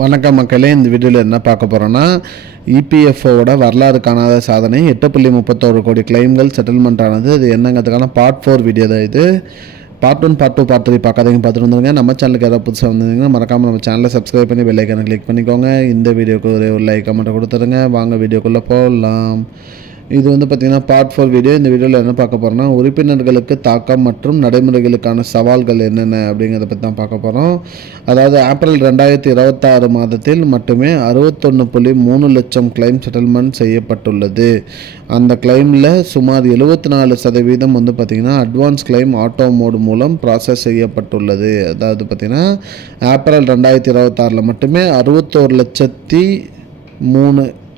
வணக்கம் மக்களே, இந்த வீடியோவில் என்ன பார்க்க போகிறோன்னா இபிஎஃப்ஓட வரலாறு காணாத சாதனை 8.31 கோடி கிளைம்கள் செட்டில்மெண்ட் ஆனது. இது என்னங்கிறதுக்கான பார்ட் 4 வீடியோ தான் இது. பார்ட் 1, பார்ட் 2, பார்ட் 3 பார்க்காதீங்க, பார்த்துட்டு வந்துருங்க. நம்ம சேனலுக்கு ஏதாவது புதுசாக வந்திருந்தீங்கன்னா மறக்காமல் நம்ம சேனலை சப்ஸ்கிரைப் பண்ணி பெல் ஐக்கானை கிளிக் பண்ணிக்கோங்க. இந்த வீடியோக்கு ஒரு லைக் கமெண்ட் கொடுத்துருங்க. வாங்க வீடியோக்குள்ளே போகலாம். இது பார்த்திங்கன்னா பார்ட் 4 வீடியோ. இந்த வீடியோவில் என்ன பார்க்க போகிறோன்னா உறுப்பினர்களுக்கு தாக்கம் மற்றும் நடைமுறைகளுக்கான சவால்கள் என்னென்ன அப்படிங்கிறத பற்றி தான் பார்க்க போகிறோம். அதாவது ஏப்ரல் 2026 மாதத்தில் மட்டுமே 61.3 லட்சம் கிளைம் செட்டில்மெண்ட் செய்யப்பட்டுள்ளது. அந்த கிளைமில் சுமார் 74% பார்த்திங்கன்னா அட்வான்ஸ் கிளைம் ஆட்டோ மோடு மூலம் ப்ராசஸ் செய்யப்பட்டுள்ளது. அதாவது பார்த்திங்கன்னா ஏப்ரல் 2026 மட்டுமே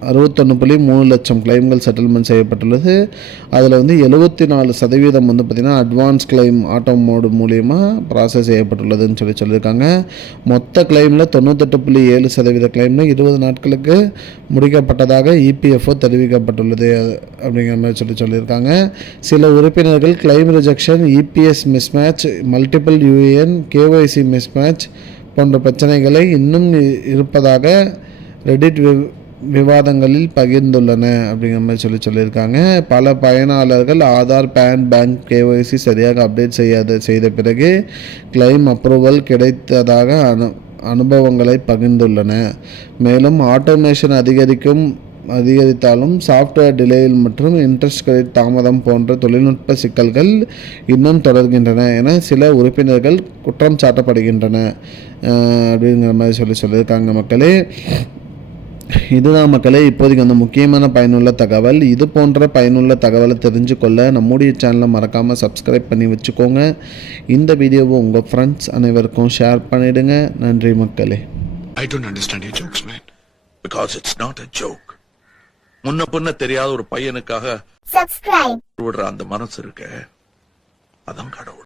61.3 லட்சம் கிளைம்கள் செட்டில்மெண்ட் செய்யப்பட்டுள்ளது. அதில் 74% பார்த்திங்கன்னா அட்வான்ஸ் கிளைம் ஆட்டோ மோடு மூலியமாக ப்ராசஸ் செய்யப்பட்டுள்ளதுன்னு சொல்லியிருக்காங்க. மொத்த கிளைமில் 98.7% கிளைமில் 20 நாட்களுக்கு முடிக்கப்பட்டதாக இபிஎஃப்ஓ தெரிவிக்கப்பட்டுள்ளது அப்படிங்கிற மாதிரி சொல்லியிருக்காங்க. சில உறுப்பினர்கள் claim rejection, EPS mismatch, multiple UAN, KYC mismatch போன்ற பிரச்சனைகளை இன்னும் இருப்பதாக ரெடிட் விவாதங்களில் பகிர்ந்துள்ளன அப்படிங்கிற மாதிரி சொல்லியிருக்காங்க. பல பயனாளர்கள் ஆதார், பேன், பேங்க், கேஒய்சி சரியாக அப்டேட் செய்த பிறகு கிளைம் அப்ரூவல் கிடைத்ததாக அனுபவங்களை பகிர்ந்துள்ளன. மேலும் ஆட்டோமேஷன் அதிகரித்தாலும் சாஃப்ட்வேர் டிலேயில் மற்றும் இன்ட்ரெஸ்ட் கிரெடிட் தாமதம் போன்ற தொழில்நுட்ப சிக்கல்கள் இன்னும் தொடர்கின்றன என சில உறுப்பினர்கள் குற்றம் சாட்டப்படுகின்றன அப்படிங்கிற மாதிரி சொல்லியிருக்காங்க. மக்களே, இதுதான் மக்களே இப்போதைக்கு முக்கியமான பயனுள்ள தகவல். இது போன்ற பயனுள்ள தகவலை தெரிஞ்சுக்கொள்ள நம்முடைய சேனலை மறக்காமல் சப்ஸ்கிரைப் பண்ணி வச்சுக்கோங்க. இந்த வீடியோவை உங்கள் ஃப்ரெண்ட்ஸ் அனைவருக்கும் ஷேர் பண்ணிடுங்க. நன்றி மக்களே. I don't understand your jokes, man. Because it's not a joke. முன்ன பின்ன தெரியாத ஒரு பையனுக்காக விடுற அந்த மனசு இருக்க, அதான் கடவுள்.